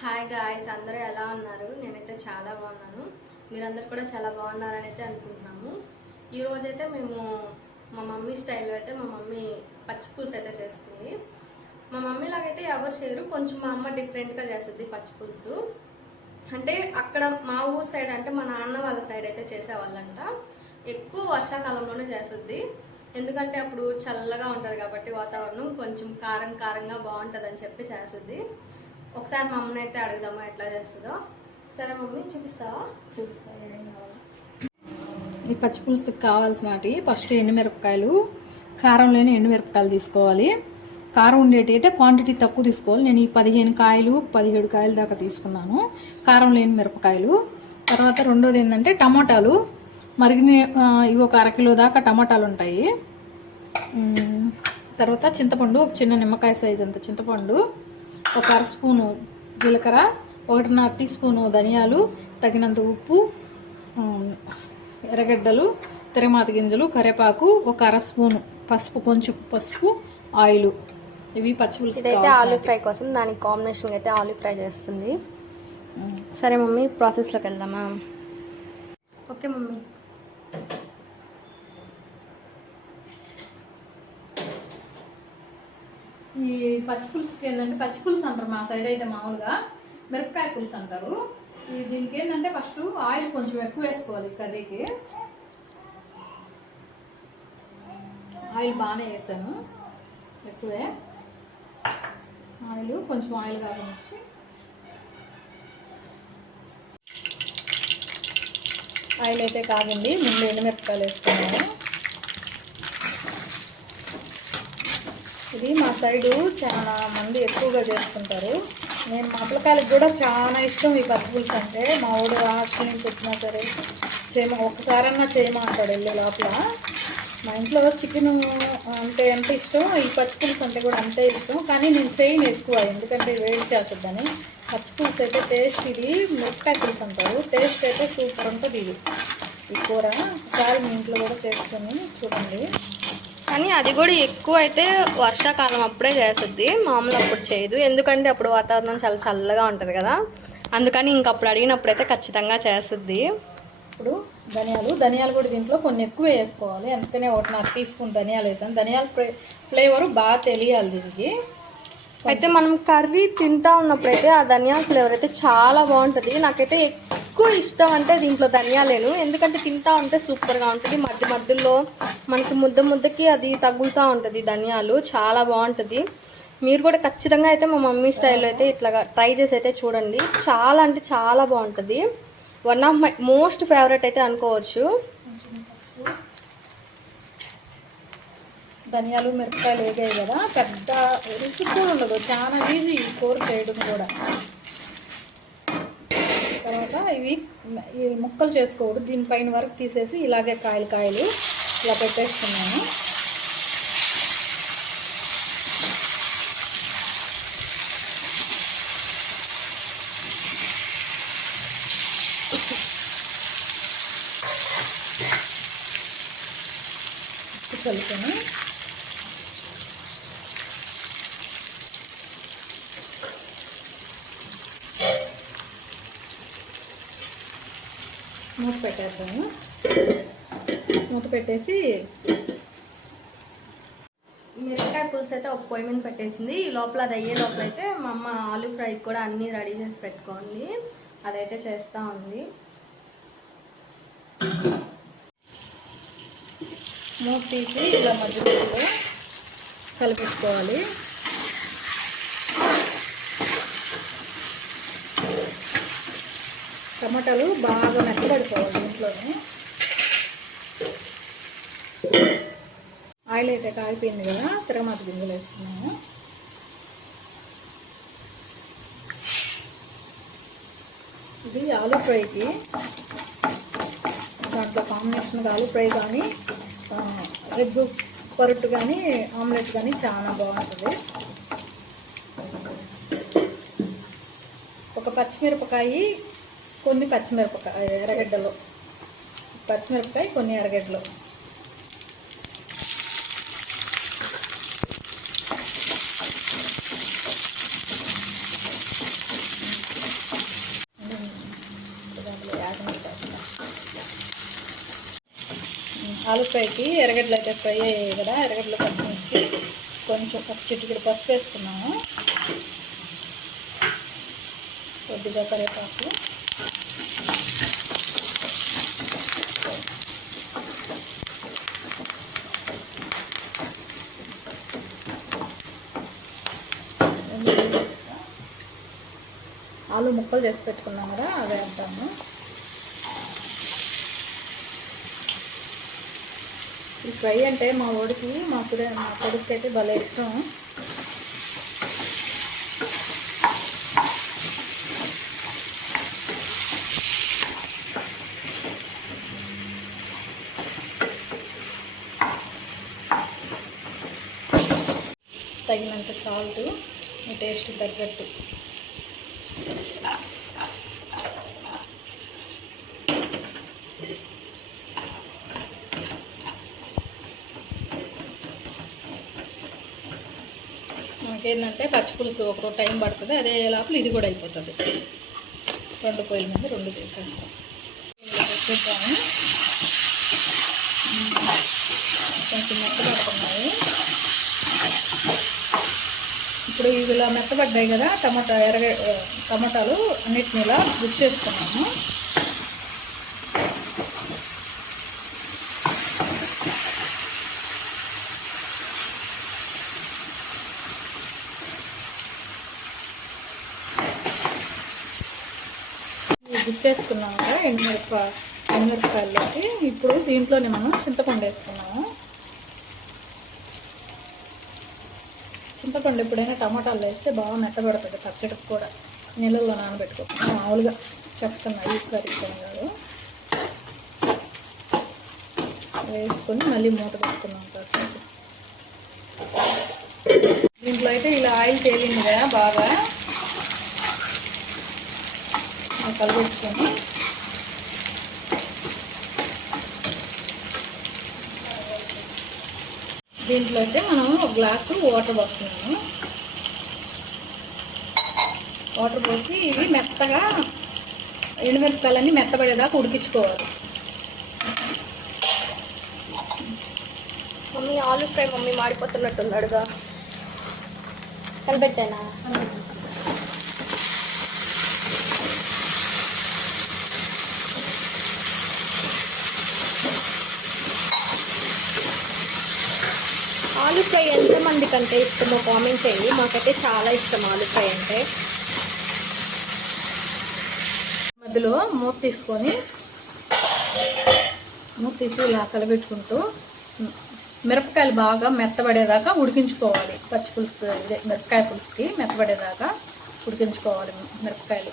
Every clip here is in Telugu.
హాయ్ గాయ్స్, అందరూ ఎలా ఉన్నారు? నేనైతే చాలా బాగున్నాను. మీరందరూ కూడా చాలా బాగున్నారని అయితే అనుకుంటున్నాము. ఈరోజైతే మేము మా మమ్మీ స్టైల్లో అయితే మా మమ్మీ పచ్చి పులుసు అయితే చేస్తుంది. మా మమ్మీ లాగైతే ఎవరు చేయరు, కొంచెం మా అమ్మ డిఫరెంట్గా చేస్తుంది పచ్చి పులుసు. అంటే అక్కడ మా ఊరు సైడ్ అంటే మా నాన్న వాళ్ళ సైడ్ అయితే చేసేవాళ్ళంట. ఎక్కువ వర్షాకాలంలోనే చేస్తుంది, ఎందుకంటే అప్పుడు చల్లగా ఉంటుంది కాబట్టి వాతావరణం కొంచెం కారం కారంగా బాగుంటుంది అని చెప్పి చేస్తుంది. ఒకసారి మా అమ్మని అయితే అడుగుదామా ఎట్లా చేస్తుందో. సరే మమ్మీ, చూపిస్తావా? చూపిస్తా. ఈ పచ్చి పులుసుకి కావాల్సినవి ఫస్ట్ ఎండుమిరపకాయలు, కారం లేని ఎండుమిరపకాయలు తీసుకోవాలి. కారం ఉండేటి అయితే క్వాంటిటీ తక్కువ తీసుకోవాలి. నేను ఈ 15 కాయలు 17 కాయల దాకా తీసుకున్నాను కారం లేని మిరపకాయలు. తర్వాత రెండోది ఏంటంటే టమాటాలు మరిగిన ఇవి ఒక అరకిలో దాకా టమాటాలు ఉంటాయి. తర్వాత చింతపండు, ఒక చిన్న నిమ్మకాయ సైజ్ అంత చింతపండు, ఒక అర స్పూను జీలకర్ర, 1.5 టీ స్పూను ధనియాలు, తగినంత ఉప్పు, ఎర్రగడ్డలు, తిరమాత గింజలు, కరివేపాకు, ఒక అర స్పూను పసుపు, కొంచెం పసుపు, ఆయిల్. ఇవి పచ్చిపులుసు. ఇదైతే ఆలూ ఫ్రై కోసం, దానికి కాంబినేషన్ అయితే ఆలూ ఫ్రై చేస్తుంది. సరే మమ్మీ, ప్రాసెస్లోకి వెళ్దామా? Okay mummy. ఈ పచ్చి పులుసుకి ఏంటంటే పచ్చి పులుసు అంటారు మా సైడ్ అయితే, మామూలుగా మిరపకాయ పులుసు అంటారు. దీనికి ఏంటంటే ఫస్ట్ ఆయిల్ కొంచెం ఎక్కువ వేసుకోవాలి. కర్రీకి ఆయిల్ బాగానే వేసాను, ఎక్కువే ఆయిల్. కొంచెం ఆయిల్ కావచ్చు. ఆయిల్ అయితే కాగింది, ముందు ఎండుమిరపకాయలు వేసుకున్నాను. ఇది మా సైడు చాలా మంది ఎక్కువగా చేసుకుంటారు. నేను మా పిల్లకాయలకు కూడా చాలా ఇష్టం ఈ పచ్చి పులుసు అంటే. మా ఊడు హాస్టల్ నుంచి వచ్చినా సరే ఒక్కసారన్నా చేయమా అంటాడు వెళ్ళే లోపల. మా ఇంట్లో చికెన్ అంటే ఎంత ఇష్టం, ఈ పచ్చి పులుసు అంటే కూడా అంతే ఇష్టం. కానీ నేను చేయను ఎక్కువ, ఎందుకంటే వేడి చేస్తుందని. పచ్చి పులుసు అయితే టేస్ట్, ఇది మిరపకాయ పులుసు అంటారు, టేస్ట్ అయితే సూపర్ ఉంటుంది ఇది. ఈ కూర ఒకసారి మీ ఇంట్లో కూడా చేసుకొని చూడండి. కానీ అది కూడా ఎక్కువ అయితే వర్షాకాలం అప్పుడే చేస్తుంది, మామూలు అప్పుడు చేయదు. ఎందుకంటే అప్పుడు వాతావరణం చాలా చల్లగా ఉంటుంది కదా, అందుకని ఇంకప్పుడు అడిగినప్పుడు అయితే ఖచ్చితంగా చేస్తుంది. ఇప్పుడు ధనియాలు కూడా దీంట్లో కొన్ని ఎక్కువ వేసుకోవాలి, అందుకనే 1.5 టీ స్పూన్ ధనియాలు వేసాను. ధనియాల ఫ్లేవర్ బాగా తెలియాలి దీనికి. అయితే మనం కర్రీ తింటా ఉన్నప్పుడైతే ఆ ధనియాల ఫ్లేవర్ అయితే చాలా బాగుంటుంది. నాకైతే ఎక్కువ ఇష్టం అంటే దీంట్లో ధనియాలేను, ఎందుకంటే తింటా ఉంటే సూపర్గా ఉంటుంది. మధ్యలో మనకి ముద్దకి అది తగులుతూ ఉంటుంది ధనియాలు, చాలా బాగుంటుంది. మీరు కూడా ఖచ్చితంగా అయితే మా మమ్మీ స్టైల్లో అయితే ఇట్లాగా ట్రై చేసి అయితే చూడండి. చాలా అంటే చాలా బాగుంటుంది. One of my most favourite అయితే అనుకోవచ్చు. ధనియాలు మిరపకాయలు వేగాయి కదా, పెద్ద రిస్క్ కూడా ఉండదు, చాలా ఈజీ ఈ కూర చేయడం కూడా. తర్వాత ఇవి ఈ ముక్కలు చేసుకోవద్దు, దీనిపైన వరకు తీసేసి ఇలాగే కాయలు ఇలా పెట్టేస్తున్నాను. చల్లుకొని మూత పెట్టేద్దాము. మూత పెట్టేసి మిరపకాయ పులుసు అయితే ఒక పొయ్యి మీద పెట్టేసింది. ఈ లోపల అది అయ్యే లోపల అయితే మా అమ్మ ఆలూ ఫ్రై కూడా అన్నీ రెడీ చేసి పెట్టుకోండి, అదైతే చేస్తూ ఉంది. మూత తీసి ఇలా మధ్యలో కలిపెట్టుకోవాలి. టమాటాలు బాగా మెత్తబడిపోవాలి దీంట్లోనే. ఆయిల్ అయితే కాగిపోయింది కదా, తిరగమాత గింజలు వేసుకున్నాము. ఇది ఆలూ ఫ్రైకి, దాంట్లో కాంబినేషన్గా ఆలూ ఫ్రై కానీ ఎగ్ పొరట్టు కానీ ఆమ్లెట్ కానీ చాలా బాగుంటుంది. ఒక పచ్చిమిరపకాయ, కొన్ని ఎర్రగడ్డలు, పచ్చిమిరపకాయ కొన్ని ఎర్రగడ్డలు, ఆలు ఫ్రైకి ఎర్రగడ్డలు అయితే ఫ్రై అయ్యాయి కదా, ఎర్రగడ్డలు పచ్చిమిర్చి కొంచెం ఒక చిటికెడు పసుపు వేసుకున్నాము, కొద్దిగా కరివేపాకు, ఆలు ముక్కలు చేసి పెట్టుకున్నాం కదా అవి వేద్దాము. ఈ ఫ్రై అంటే మా కొడుకు అయితే భలే ఇష్టం. తగినంత సాల్ట్, మీ టేస్ట్ తగ్గట్టు. మనకేంటంటే పచ్చిపులుసు ఒక టైం పడుతుంది, అదే లోపల ఇది కూడా అయిపోతుంది. 2 పొయ్యిల మీద 2 చేసేస్తాం. చూద్దాము, కొంచెం మెత్తపడుతున్నాయి. ఇప్పుడు ఇవిలా మెత్తపడ్డాయి కదా, టమాటాలు అన్నిటిని ఇలా గుర్తు చేసుకున్నాము. గుచ్చేసుకున్నాం కదా ఎండుమిరపకాయలకి. ఇప్పుడు దీంట్లోనే మనం చింతపండు వేసుకున్నాము. చింతపండు ఎప్పుడైనా టమాటాలు వేస్తే బాగా మెత్తబడుతుంది, పచ్చడికి కూడా. నీళ్ళల్లో నానబెట్టుకోకుండా మామూలుగా చెప్తున్నా, ఈ కర్రీ కాదు. వేసుకొని మళ్ళీ మూత పెట్టుకున్నాం కాసేపు. దీంట్లో అయితే ఇలా ఆయిల్ తేలింది కదా, బాగా కలిపెట్టుకొని దీంట్లో అయితే మనం 1 గ్లాసు వాటర్ పోస్తున్నాము. వాటర్ పోసి ఇవి మెత్తగా ఎండుమిరపకాయలన్నీ మెత్తబడేదాకా ఉడికించుకోవాలి. మమ్మీ ఆలు ఫ్రై మమ్మీ మాడిపోతున్నట్టుంది, అడుగా కలిపెట్టానా? ఆలు ఫ్రై ఎంతమందికి అంటే ఇష్టమో కామెంట్ చేయండి. మాకైతే చాలా ఇష్టం ఆలు ఫ్రై అంటే. మధ్యలో మూత తీసి ఇలా కలబెట్టుకుంటూ మిరపకాయలు బాగా మెత్తబడేదాకా ఉడికించుకోవాలి. పచ్చిపులుసు ఇదే మిరపకాయ పులుసుకి మెత్తబడేదాకా ఉడికించుకోవాలి మిరపకాయలు.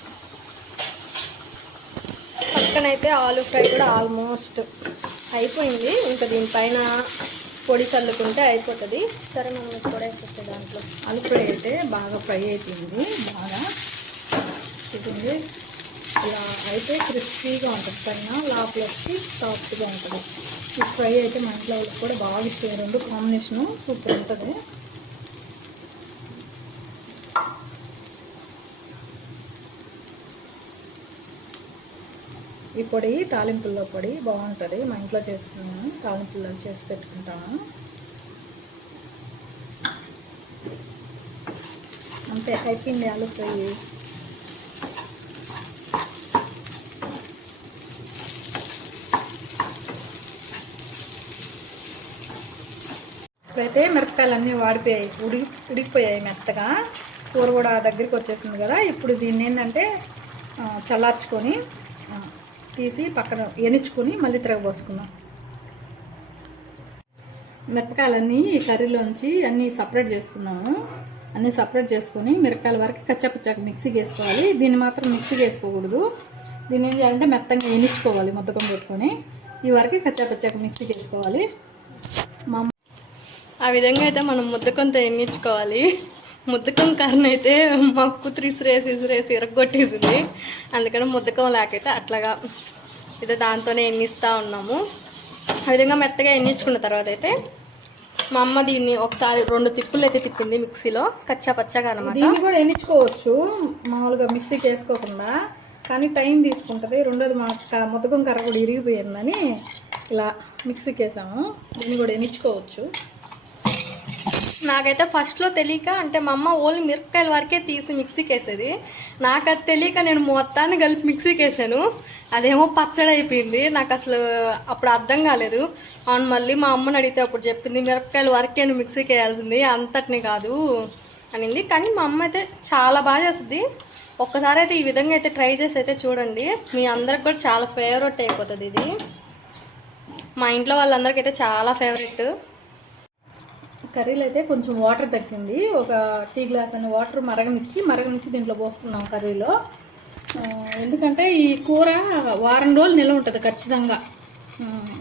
పక్కనైతే ఆలు ఫ్రై కూడా ఆల్మోస్ట్ అయిపోయింది. ఇంకా దీనిపైన పొడి చల్లుకుంటే అయిపోతుంది. సరే మనం పొడి వేసేస్తే దాంట్లో. ఆలు ఫ్రై అయితే బాగా ఫ్రై అయిపోయింది, బాగా ఇది ఇలా అయితే క్రిస్పీగా ఉంటుంది, పైన లోపల వచ్చి సాఫ్ట్గా ఉంటుంది. ఈ ఫ్రై అయితే మా ఇంట్లో కూడా బాగా ఇష్టం. 2 కాంబినేషను సూపర్ ఉంటుంది. ఈ పొడి తాలింపుల్లో పొడి బాగుంటుంది, మా ఇంట్లో చేసుకున్నాను. తాలింపుల్లో చేసి పెట్టుకుంటాము. అంతే, అయిపోయింది ఆలు ఫ్రై. ఇప్పుడైతే మిరపకాయలు అన్నీ వాడిపోయాయి, ఉడికిపోయాయి మెత్తగా. కూర కూడా దగ్గరికి వచ్చేసింది కదా. ఇప్పుడు దీన్ని ఏంటంటే చల్లార్చుకొని తీసి పక్కన ఎనిచ్చుకొని మళ్ళీ తిరగబోసుకున్నాం. మిరపకాయలన్నీ ఈ కర్రీలోంచి అన్నీ సపరేట్ చేసుకున్నాము. అన్నీ సపరేట్ చేసుకొని మిరపకాయల వరకు కచ్చాపచ్చాక మిక్సీకి వేసుకోవాలి. దీన్ని మాత్రం మిక్సీకి వేసుకోకూడదు. దీన్ని ఏం చేయాలంటే మెత్తంగా ఎనిచ్చుకోవాలి ముద్దకం పెట్టుకొని. ఈ వరకు కచ్చాపచ్చాక మిక్సీకి వేసుకోవాలి. ఆ విధంగా అయితే మనం ముద్దకంతో ఎన్నించుకోవాలి. ముద్దకం కారణం అయితే మా కూతురు ఇసిరేసి ఇరగొట్టేసింది. అందుకని ముద్దకం లేకైతే అట్లాగా అయితే దాంతోనే ఎన్నిస్తూ ఉన్నాము. ఆ విధంగా మెత్తగా ఎన్నించుకున్న తర్వాత అయితే మా అమ్మ దీన్ని ఒకసారి 2 తిప్పులు అయితే తిప్పింది మిక్సీలో, కచ్చా పచ్చగా అనమాట. దీన్ని కూడా ఎన్నించుకోవచ్చు మామూలుగా మిక్సీకి వేసుకోకుండా, కానీ టైం తీసుకుంటుంది. రెండోది మా ముద్దకం కర్ర కూడా ఇరిగిపోయిందని ఇలా మిక్సీకి వేసాము. దీన్ని కూడా ఎనిచ్చుకోవచ్చు. నాకైతే ఫస్ట్లో తెలియక అంటే మా అమ్మ ఓన్లీ మిరపకాయల వరకే తీసి మిక్సీకి వేసేది. నాకు అది తెలియక నేను మొత్తాన్ని కలిపి మిక్సీకి వేసాను. అదేమో పచ్చడి అయిపోయింది. నాకు అసలు అప్పుడు అర్థం కాలేదు. అవును, మళ్ళీ మా అమ్మని అడిగితే అప్పుడు చెప్పింది మిరపకాయల వరకే నువ్వు మిక్సీకి వేయాల్సింది, అంతటిని కాదు అనింది. కానీ మా అమ్మ అయితే చాలా బాగా చేస్తుంది. ఒక్కసారి అయితే ఈ విధంగా అయితే ట్రై చేసి అయితే చూడండి. మీ అందరికి కూడా చాలా ఫేవరెట్ అయిపోతుంది ఇది. మా ఇంట్లో వాళ్ళందరికీ అయితే చాలా ఫేవరెట్. కర్రీలో అయితే కొంచెం వాటర్ తగ్గింది. ఒక టీ గ్లాస్ అని వాటర్ మరగనిచ్చి దీంట్లో పోసుకున్నాం కర్రీలో. ఎందుకంటే ఈ కూర వారం రోజులు నిల్వ ఉంటుంది ఖచ్చితంగా.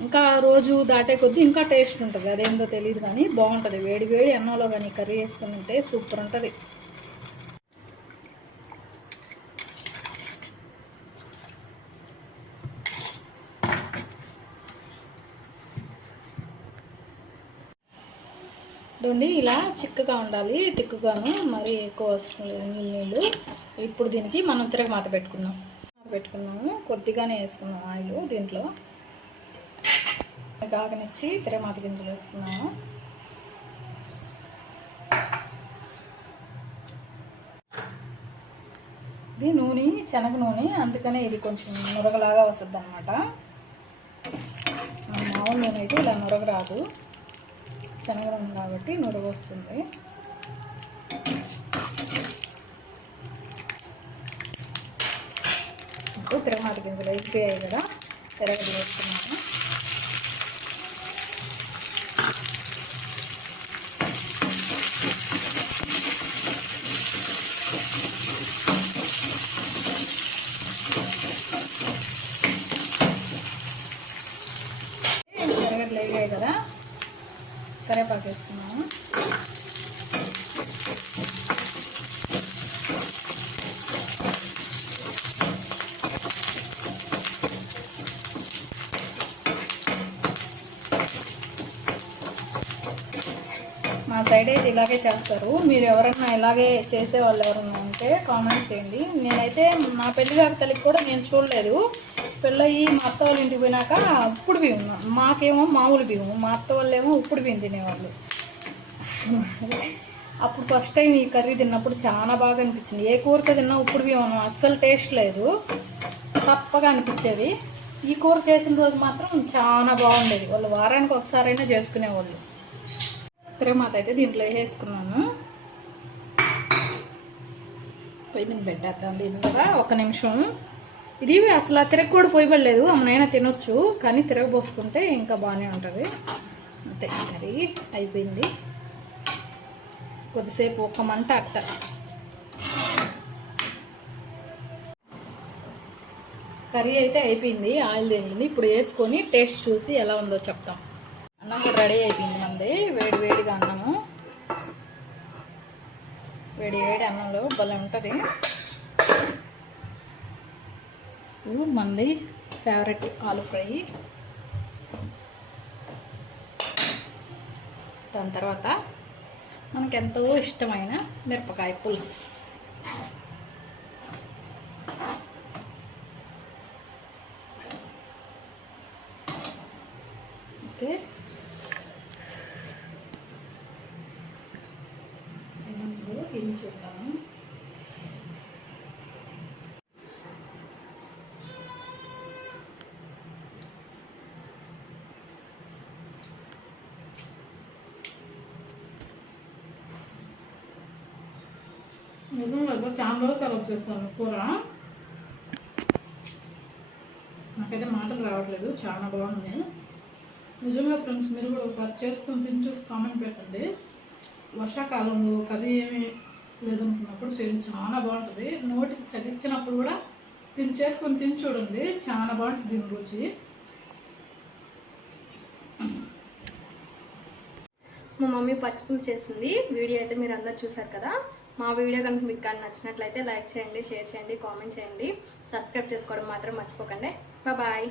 ఇంకా రోజు దాటే కొద్దీ ఇంకా టేస్ట్ ఉంటుంది. అదేందో తెలియదు కానీ బాగుంటుంది. వేడి వేడి అన్నంలో కానీ కర్రీ వేసుకుని ఉంటే సూపర్ ఉంటుంది. దొండి ఇలా చిక్కగా ఉండాలి, తిక్కుగాను, మరి ఎక్కువ అవసరం లేదు నీళ్ళు. ఇప్పుడు దీనికి మనం తిరగమాత పెట్టుకున్నాము. కొద్దిగానే వేసుకున్నాం ఆయిల్ దీంట్లో. కాగనిచ్చి తిరగమాత గింజలు వేసుకున్నాము. ఇది నూనె, శనగ నూనె, అందుకనే ఇది కొంచెం నురగలాగా వస్తుంది అన్నమాట. మామూలు నూనె అయితే ఇలా నురగ రాదు, శనగ నూనె కాబట్టి నురగ వస్తుంది. ఇప్పుడు తిరగమాత గింజలు అయిపోయాయి కదా, తిరగది వేస్తున్నాము. తిరగట్లు వేగాయి కదా, కరివేపాకు వేసుకున్నాము. మా సైడ్ అయితే ఇలాగే చేస్తారు. మీరు ఎవరన్నా ఇలాగే చేసే వాళ్ళు ఎవరన్నా ఉంటే కామెంట్ చేయండి. నేనైతే నా పెళ్లి కాక తల్లికి కూడా నేను చూడలేదు. పెళ్ళయి మా అత్త వాళ్ళ ఇంటికి పోయినాక ఉప్పుడు బియ్యం, మాకేమో మామూలు బియ్యం, మా అత్త వాళ్ళేమో ఉప్పుడు బియ్యం తినేవాళ్ళు. అప్పుడు ఫస్ట్ టైం ఈ కర్రీ తిన్నప్పుడు చాలా బాగా అనిపించింది. ఏ కూరతో తిన్నా ఉప్పుడు బియ్యం అస్సలు టేస్ట్ లేదు, తప్పగా అనిపించేది. ఈ కూర చేసిన రోజు మాత్రం చాలా బాగుండేది. వాళ్ళు వారానికి ఒకసారైనా చేసుకునేవాళ్ళు. తిరగమాత అయితే దీంట్లో వేసుకున్నాను. పొయ్యి మీద పెట్టేద్దాం దీని మీద. 1 నిమిషం. ఇది అసలు తిరగకూడ పోయబడలేదు, అమ్మనైనా తినొచ్చు, కానీ తిరగబోసుకుంటే ఇంకా బాగానే ఉంటుంది. అంతే, కర్రీ అయిపోయింది. కొద్దిసేపు ఒక మంట అట్ట. కర్రీ అయితే అయిపోయింది, ఆయిల్ తేలింది. ఇప్పుడు వేసుకొని టేస్ట్ చూసి ఎలా ఉందో చెప్తాం. అన్నం కూడా రెడీ అయిపోయింది మంది. వేడి వేడిగా అన్నము, వేడి వేడి అన్నంలో భలే ఉంటుంది. మంది ఫేవరెట్ ఆలు ఫ్రై. దాని తర్వాత మనకెంతో ఇష్టమైన మిరపకాయ పులుసు. ఓకే, తిని చూద్దాము. నిజంగా చాలా రోజులు తర్వాత చేస్తాను కూర. నాకైతే మాటలు రావట్లేదు, చాలా బాగుంది నిజంగా. ఫ్రెండ్స్, మీరు కూడా ఒకసారి చేసుకొని తిని చూసి కామెంట్ పెట్టండి. వర్షాకాలంలో కర్రీ ఏమి లేదనుకున్నప్పుడు చేయండి, చాలా బాగుంటుంది. నోటికి చలిచ్చినప్పుడు కూడా దీన్ని చేసుకొని తిని చూడండి, చాలా బాగుంటుంది దీని రుచి. మా మమ్మీ పచ్చిపులుసు చేసింది. వీడియో అయితే మీరు అందరు చూసారు కదా. మా వీడియో కనుక మీకు కానీ నచ్చినట్లయితే లైక్ చేయండి, షేర్ చేయండి, కామెంట్ చేయండి. సబ్స్క్రైబ్ చేసుకోవడం మాత్రం మర్చిపోకండి. బాయ్.